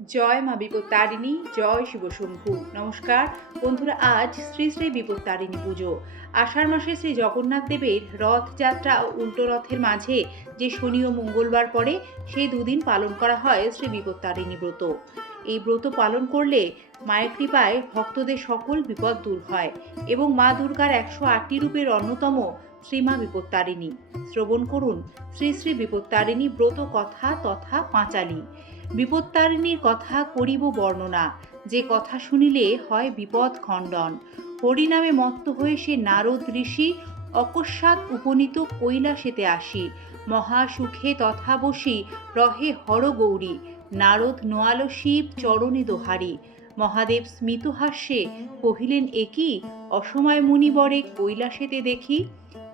জয় মা বিপত্তারিণী, জয় শিবশম্ভু নমস্কার, বন্ধুরা, আজ শ্রী শ্রী বিপত্তারিণী পুজো। আষাঢ় মাসে শ্রী জগন্নাথ দেবের রথযাত্রা ও উল্টো রথের মাঝে যে শনি ও মঙ্গলবার পড়ে, সেই দুদিন পালন করা হয় শ্রী বিপত্তারিণী ব্রত। এই ব্রত পালন করলে মায়ের কৃপায় ভক্তদের সকল বিপদ দূর হয় এবং মা দুর্গার একশো আটটি রূপের অন্যতম শ্রীমা বিপত্তারিণী। শ্রবণ করুন, শ্রী শ্রী বিপত্তারিণী ব্রত কথা তথা পাঁচালী। বিপত্তারিণীর কথা করিব বর্ণনা। যে কথা শুনিলে হয় বিপদ খণ্ডন। হরিনামে মত্ত হয়ে সে নারদ ঋষি অকস্মাৎ উপনীত কৈলাসেতে আসি। মহাসুখে তথা বসি রহে হরগৌরী নারদ নোয়াল শিব চরণে দোহারি। মহাদেব স্মিত হাস্যে কহিলেন একই অসময় মুনিবরে কৈলাসেতে দেখি?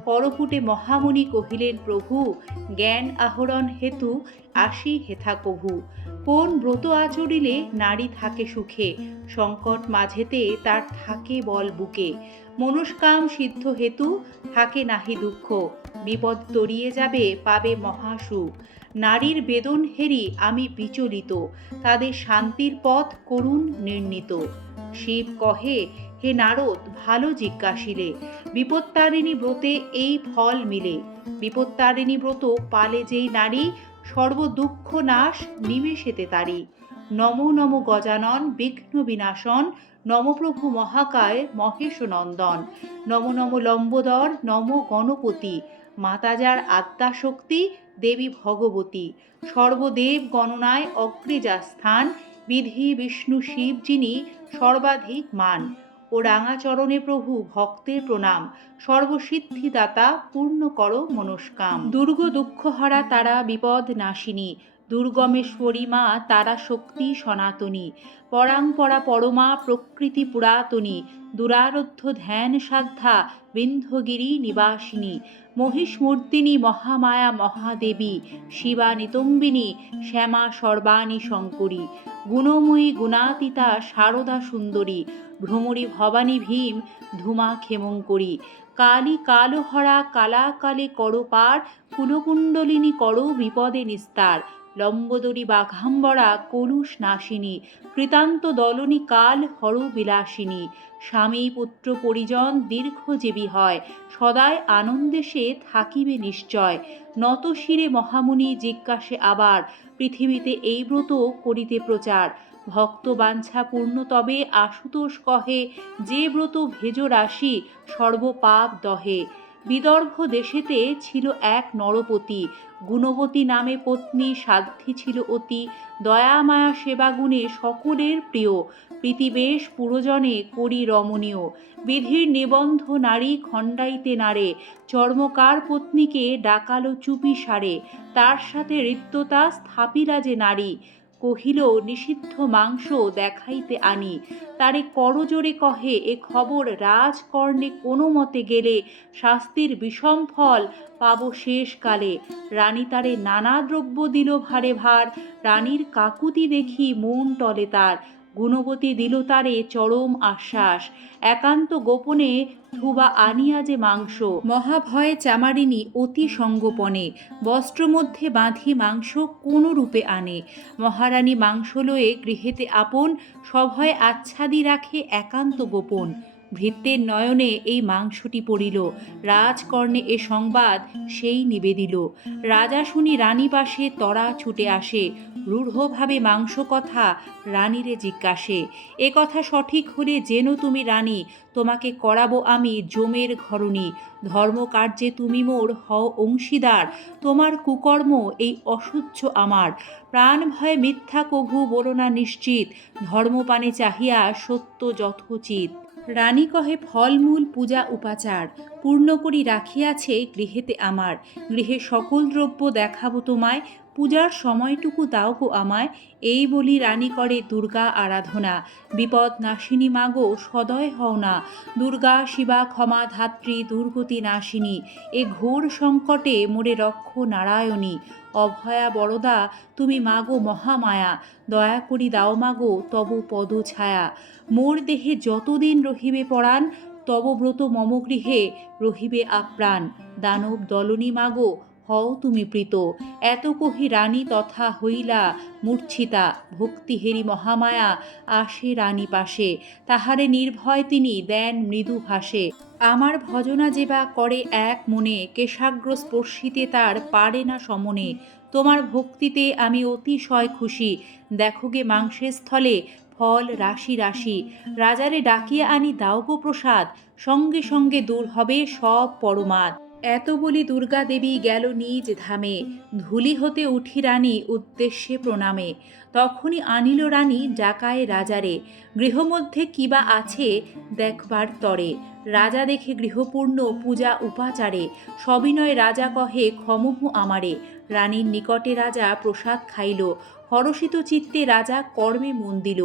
করপুটে মহামুনি কহিলেন, প্রভু, জ্ঞান আহরণ হেতু আসি হেথা কভু কোন ব্রত আচরিলে নারী থাকে সুখে, সংকট মাঝেতে তার থাকে বল বুকে। মনস্কাম সিদ্ধ হেতু, থাকে নাহি দুঃখ। বিপদ তরিয়ে যাবে, পাবে মহাসুখ। নারীর বেদন হেরি আমি বিচলিত। তাদের শান্তির পথ করুণ নির্ণীত। শিব কহে, হে নারদ, ভালো জিজ্ঞাসিলে। বিপত্তারিণী ব্রতে এই ফল মিলে। বিপত্তারিণী ব্রত পালে যেই নারী সর্ব দুঃখ নাশ নিমেষেতে তারি। নম নম গজানন, বিঘ্ন বিনাশন নমপ্রভু মহাকায় মহেশ নন্দন। নম নম লম্বোদর, নম গণপতি। মাতাজার আদ্যাশক্তি দেবী ভগবতী। সর্বদেব গণনায় অগ্রেজা স্থান বিধি বিষ্ণু শিব যিনি সর্বাধিক মান। ও রাঙাচরণে প্রভু ভক্তের প্রণাম। সর্বসিদ্ধিদাতা, পূর্ণ কর মনস্কাম। দুর্গ দুঃখ দুঃখহরা তারা বিপদ নাশিনী। দুর্গমেশ্বরী মা তারা শক্তি সনাতনী পরাংপরা পরমা প্রকৃতি পুরাতনী দুরারোধ্য ধ্যান সাধ্যা বিন্ধগিরি নিবাসিনী, মহিষমূর্তিনী মহামায়া মহাদেবী, শিবা নিতম্বিনী, শ্যামা সর্বাণী শঙ্করী, গুণময়ী গুণাতীতা শারদা সুন্দরী, ভ্রমরী ভবানী ভীম ধুমা ক্ষেমঙ্করী, কালী কালহরা কালাকালে করো পার, কুলকুণ্ডলিনী করো বিপদে নিস্তার লম্বোদরী বাঘাম্বরা কলুষ নাশিনী, কৃতান্ত দলনী কাল হর বিলাসিনী। স্বামী পুত্র পরিজন দীর্ঘজীবী হয়, সদায় আনন্দে সে থাকিবে নিশ্চয়। নত শিরে মহামুনি জিজ্ঞাসে আবার, পৃথিবীতে এই ব্রত করিতে প্রচার। ভক্ত বাঞ্ছা পূর্ণ তবে আশুতোষ কহে, যে ব্রত ভেজ রাশি সর্বপাপ দহে। বিদর্ভ দেশেতে ছিল এক নরপতি। গুণবতী নামে পত্নী সাধ্যী ছিল অতি। দয়ামায়া সেবাগুণে সকলের প্রিয়। প্রীতিবেশ পুরজনে করি রমণীয়। বিধির নিবন্ধ নারী খণ্ডাইতে নারে চর্মকার পত্নীকে ডাকালো চুপি সারে। তার সাথে রিক্ততা স্থাপিলা যে নারী। কহিল, নিষিদ্ধ মাংস দেখাইতে আনি। তারে করজোরে কহে, এ খবর রাজকর্ণে কোনো মতে গেলে শাস্তির বিষম ফল পাব শেষকালে। রানী তারে নানা দ্রব্য দিল ভারে ভার। রানীর কাকুতি দেখি মন টলে তার। গুণবতী দিল তারে চরম আশ্বাস। একান্ত গোপনে ধুবা আনিয়া যে মাংস, মহাভয়ে চামারিনী অতি সঙ্গোপনে। বস্ত্র মধ্যে বাঁধি মাংস কোনো রূপে আনে? মহারানী মাংস লয়ে গৃহেতে আপন, সভয়ে আচ্ছাদি রাখে একান্ত গোপন। ভৃত্যের নয়নে এই মাংসটি পড়িল। রাজকর্ণে এ সংবাদ সেই নিবেদিল। রাজা শুনি রানী পাশে তরা ছুটে আসে। রূঢ়ভাবে মাংস কথা রানীরে জিজ্ঞাসে, এ কথা সঠিক হলে যেন তুমি রানী, তোমাকে করাবো আমি জমের ঘরণী। ধর্মকার্যে তুমি মোর হও অংশীদার, তোমার কুকর্ম এই অসহ্য আমার। প্রাণ ভয়ে মিথ্যা কভু বলো না নিশ্চিত, ধর্মপানে চাহিয়া সত্য যথোচিত রানী কহে, ফলমূল পূজা উপাচার, পূর্ণ করি রাখিয়াছে গৃহেতে আমার। গৃহে সকল দ্রব্য দেখাবো তোমায় পূজার সময়টুকু দাও গো আমায়, এই বলি রানী করে দুর্গা আরাধনা। বিপদ নাশিনী মাগো, সদয় হও না। দুর্গা শিবা ক্ষমা ধাত্রী, দুর্গতি নাশিনী। এ ঘোর সংকটে মোরে রক্ষ নারায়ণী। অভয়া বরদা, তুমি মাগো মহামায়া। দয়া করি দাও মাগো তব পদ ছায়া মোর দেহে যতদিন রহিবে পরাণ, তব ব্রত মম গৃহে রহিবে আপ্রাণ। দানব দলনী মাগো হও তুমি প্রীত এত কহি রানী তথা হইলা মূর্ছিতা ভক্তিহেরি মহামায়া আসে রানী পাশে, তাহারে নির্ভয় তিনি দেন মৃদু ভাসে আমার ভজনা যে বা করে এক মনে, কেশাগ্র স্পর্শিতে তার পারে না সমনে। তোমার ভক্তিতে আমি অতিশয় খুশি। দেখো গে মাংসের স্থলে ফল রাশি রাশি। রাজারে ডাকিয়া আনি দাও গো প্রসাদ, সঙ্গে সঙ্গে দূর হবে সব পরমাদ। এত বলি দুর্গা দেবী গেল নিজ ধামে। ধুলি হতে উঠি রানী উদ্দেশ্যে প্রণামে। তখনই আনিল রানী ডাকায় রাজারে। গৃহমধ্যে কিবা আছে দেখবার তরে। রাজা দেখে গৃহপূর্ণ পূজা উপাচারে। সবিনয় রাজা কহে ক্ষমহ আমারে। রানীর নিকটে রাজা প্রসাদ খাইল। হরষিত চিত্তে রাজা কর্মে মন দিল।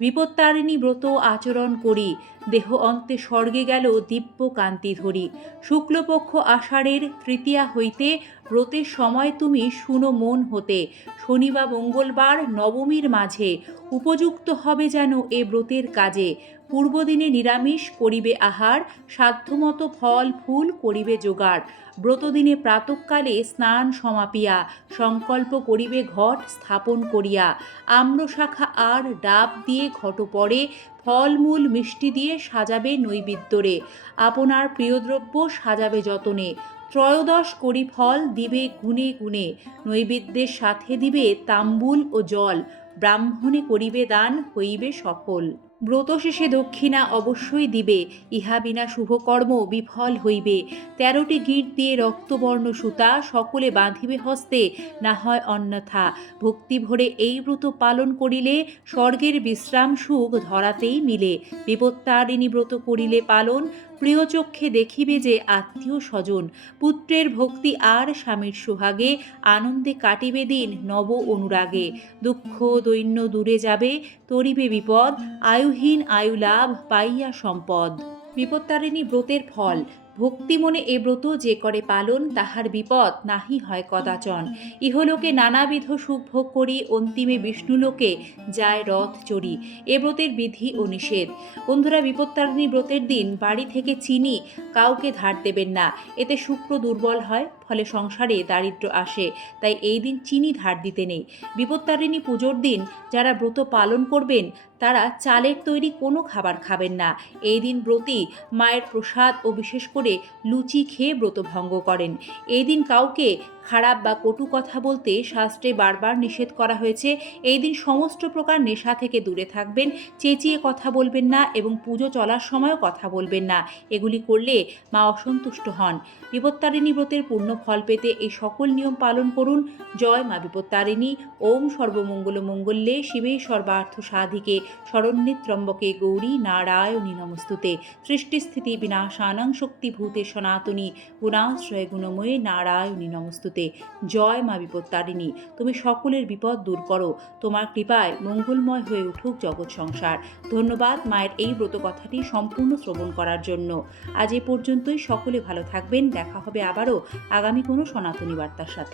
বিপত্তারিণী ব্রত আচরণ করি। দেহ অন্তে স্বর্গে গেল দিব্য কান্তি ধরি। শুক্লপক্ষ আষাঢ়ের তৃতীয়া হইতে ব্রতের সময় তুমি শুনো মন হতে। শনি বা মঙ্গলবার নবমীর মাঝে উপযুক্ত হবে যেন এ ব্রতের কাজে। পূর্বদিনে নিরামিষ করিবে আহার, সাধ্যমতো ফল, ফুল করিবে জোগাড়। ব্রতদিনে প্রাতকালে স্নান সমাপিয়া, সংকল্প করিবে ঘট স্থাপন করিয়া। আম্রশাখা আর ডাব দিয়ে ঘট পরে ফলমূল মিষ্টি দিয়ে সাজাবে নৈবেদ্যরে। আপনার প্রিয়দ্রব্য সাজাবে যতনে। ত্রয়োদশ করি ফল দিবে গুণে গুণে। নৈবেদ্যের সাথে দিবে তাম্বুল ও জল। ব্রাহ্মণে করিবে দান হইবে সফল ব্রত শেষে দক্ষিণা অবশ্যই দিবে, ইহা বিনা শুভকর্ম বিফল হইবে। তেরোটি গিট দিয়ে রক্তবর্ণ সুতা সকলে বাঁধিবে হস্তে, না হয় অন্যথা। ভক্তি ভরে এই ব্রত পালন করিলে স্বর্গের বিশ্রাম সুখ ধরাতেই মিলে। বিপত্তারিণী ব্রত করিলে পালন প্রিয় চক্ষে দেখিবে যে আত্মীয় স্বজন, পুত্রের ভক্তি আর স্বামীর সোহাগে আনন্দে কাটিবে দিন নব অনুরাগে। দুঃখ দৈন্য দূরে যাবে, তরিবে বিপদ, আয়ুহীন আয়ু লাভ পাইয়া সম্পদ। বিপত্তারিণী ব্রতের ফল ভক্তি মনে এ ব্রত যে করে পালন, তাহার বিপদ নাহি হয় কদাচন। ইহলোকে নানাবিধ সুখ ভোগ করি, অন্তিমে বিষ্ণুলোকে যায় রথ চড়ি। এ ব্রতের বিধি ও নিষেধ। বন্ধুরা, বিপত্তারিণী ব্রতের দিন বাড়ি থেকে চিনি কাউকে ধার দেবেন না। এতে শুক্র দুর্বল হয়, ফলে সংসারে দারিদ্র্য আসে, তাই এই দিন চিনি ধার দিতে নেই। বিপত্তারিণী পুজোর দিন যারা ব্রত পালন করবেন তারা চালের তৈরি কোনো খাবার খাবেন না। এই দিন ব্রতী মায়ের প্রসাদ ও বিশেষ করে লুচি খেয়ে ব্রত ভঙ্গ করেন। এই দিন কাউকে খারাপ বা কটু কথা বলতে শাস্ত্রে বারবার নিষেধ করা হয়েছে। এই দিন সমস্ত প্রকার নেশা থেকে দূরে থাকবেন, চেঁচিয়ে কথা বলবেন না এবং পুজো চলার সময়ও কথা বলবেন না। এগুলি করলে মা অসন্তুষ্ট হন। বিপত্তারিণী ব্রতের পূর্ণ ফল পেতে এই সকল নিয়ম পালন করুন। জয় মা বিপত্তারিণী। ওম সর্বমঙ্গল মঙ্গল্যে। শিবে সর্বার্থ সাধিকে। শরণ্যে ত্রম্বকে গৌরী নারায়ণী নমস্তুতে। সৃষ্টিস্থিতি বিনাশানাং শক্তিভূতে সনাতনী। গুণাশ্রয় গুণময়ে নারায়ণী নমস্তুতে। জয় মা বিপদ তারিণী তুমি সকলের বিপদ দূর করো। তোমার কৃপায় মঙ্গলময় হয়ে উঠুক জগৎ সংসার। ধন্যবাদ মায়ের এই ব্রত কথাটি সম্পূর্ণ শ্রবণ করার জন্য। আজ এ পর্যন্তই। সকলে ভালো থাকবেন। দেখা হবে আবারও। আগামী কোনো সনাতনী বার্তার সাথে।